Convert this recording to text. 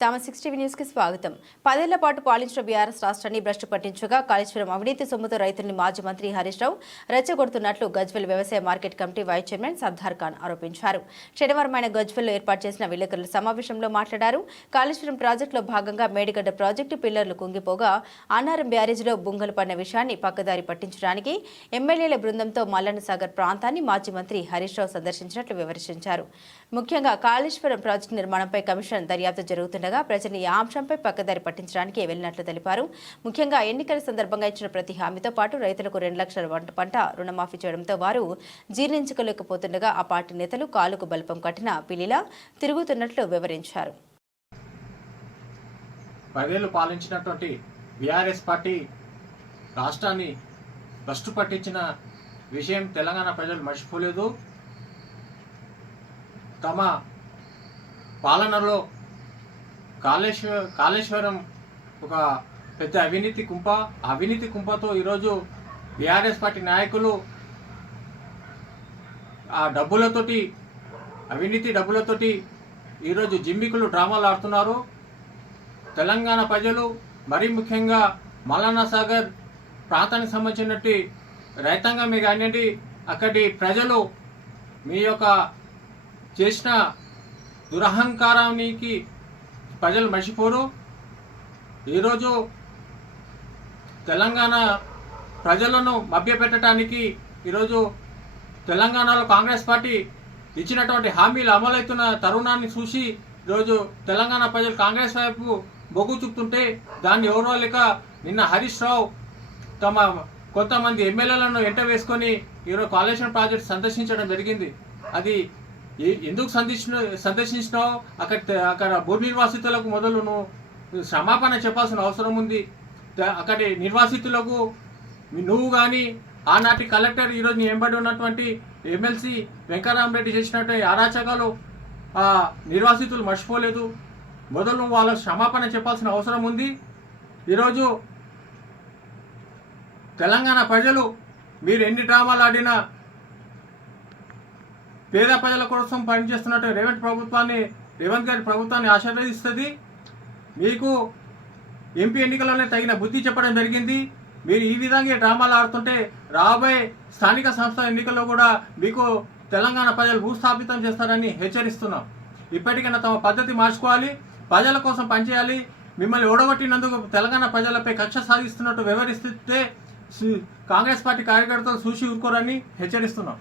తమ six TV కి స్వాగతం. పదేళ్ళ పాటు పాలించిన బీఆర్ఎస్ రాష్ట్రాన్ని భ్రష్టు పట్టించగా కాళేశ్వరం అవినీతి సొమ్ముతో రైతుల్ని మాజీ మంత్రి హరీష్ రావు రెచ్చగొడుతున్నట్లు గజ్వెల్ వ్యవసాయ market committee vice chairman Sardar Khan ఆరోపించారు. శనివారం ఆయన గజ్వెల్లో ఏర్పాటు చేసిన విలేకరుల సమావేశంలో మాట్లాడారు. కాళేశ్వరం ప్రాజెక్టులో భాగంగా మేడిగడ్డ ప్రాజెక్టు పిల్లర్లు కుంగిపోగా అన్నారం బ్యారేజీలో బుంగలు పడిన విషయాన్ని పక్కదారి పట్టించడానికి ఎమ్మెల్యేల బృందంతో మల్లన్న సాగర్ ప్రాంతాన్ని మాజీ మంత్రి హరీష్ రావు సందర్శించినట్లు వివరించారు. ముఖ్యంగా కాళేశ్వరం ప్రాజెక్టు నిర్మాణంపై కమిషన్ దర్యాప్తు జరుగుతున్న ఉండగా ప్రజల్ని ఈ అంశంపై పక్కదారి పట్టించడానికి వెళ్ళినట్లు తెలిపారు. ముఖ్యంగా ఎన్నికల సందర్భంగా ఇచ్చిన ప్రతి హామీతో పాటు రైతులకు రెండు లక్షల వంట పంట రుణమాఫీ చేయడంతో వారు జీర్ణించుకోలేకపోతుండగా ఆ పార్టీ నేతలు కాలుకు బల్పం కట్టిన పిల్లిలా తిరుగుతున్నట్లు వివరించారు. పదేళ్ళు పాలించినటువంటి బీఆర్ఎస్ పార్టీ రాష్ట్రాన్ని భ్రష్టు పట్టించిన విషయం తెలంగాణ ప్రజలు మర్చిపోలేదు. తమ పాలనలో కాళేశ్వ కాళేశ్వరం ఒక పెద్ద అవినీతి కుంప అవినీతి కుంపతో ఈరోజు బీఆర్ఎస్ పార్టీ నాయకులు ఆ డబ్బులతోటి అవినీతి డబ్బులతోటి ఈరోజు జిమ్మికులు డ్రామాలు ఆడుతున్నారు. తెలంగాణ ప్రజలు మరీ ముఖ్యంగా మలానా సాగర్ ప్రాంతానికి సంబంధించినట్టు రైతాంగమే కానివ్వండి అక్కడి ప్రజలు మీ యొక్క చేసిన దురహంకారానికి ప్రజలు మర్చిపోరు. ఈరోజు తెలంగాణ ప్రజలను మభ్యపెట్టడానికి ఈరోజు తెలంగాణలో కాంగ్రెస్ పార్టీ ఇచ్చినటువంటి హామీలు అమలవుతున్న తరుణాన్ని చూసి ఈరోజు తెలంగాణ ప్రజలు కాంగ్రెస్ వైపు బొగ్గు చూపుతుంటే దాన్ని ఎవరో లేక నిన్న హరీష్ రావు తమ కొంతమంది ఎమ్మెల్యేలను ఎంట వేసుకొని ఈరోజు కాళేశ్వరం ప్రాజెక్ట్ సందర్శించడం జరిగింది. అది ఎందుకు సందర్శించిన సందర్శించినావు? అక్కడ అక్కడ భూమి నిర్వాసితులకు మొదలు నువ్వు క్షమాపణ చెప్పాల్సిన అవసరం ఉంది. అక్కడి నిర్వాసితులకు నువ్వు కానీ ఆనాటి కలెక్టర్ ఈరోజు ఎంబడి వెంబడి ఉన్నటువంటి ఎమ్మెల్సీ వెంకటరామరెడ్డి చేసినటువంటి అరాచకాలు ఆ నిర్వాసితులు మర్చిపోలేదు. మొదలు వాళ్ళ క్షమాపణ చెప్పాల్సిన అవసరం ఉంది. ఈరోజు తెలంగాణ ప్రజలు మీరు ఎన్ని డ్రామాలు ఆడినా పేద ప్రజల కోసం పనిచేస్తున్నట్టు రేవంత్ ప్రభుత్వాన్ని రేవంత్ గారి ప్రభుత్వాన్ని ఆశీర్వదిస్తుంది. మీకు ఎంపీ ఎన్నికల్లోనే తగిన బుద్ధి చెప్పడం జరిగింది. మీరు ఈ విధంగా డ్రామాలు ఆడుతుంటే రాబోయే స్థానిక సంస్థ ఎన్నికల్లో కూడా మీకు తెలంగాణ ప్రజలు భూస్థాపితం చేస్తారని హెచ్చరిస్తున్నాం. ఇప్పటికైనా తమ పద్ధతి మార్చుకోవాలి ప్రజల కోసం పనిచేయాలి. మిమ్మల్ని ఓడగొట్టినందుకు తెలంగాణ ప్రజలపై కక్ష సాధిస్తున్నట్టు వివరిస్తే కాంగ్రెస్ పార్టీ కార్యకర్తలు చూసి ఊరుకోరని హెచ్చరిస్తున్నాం.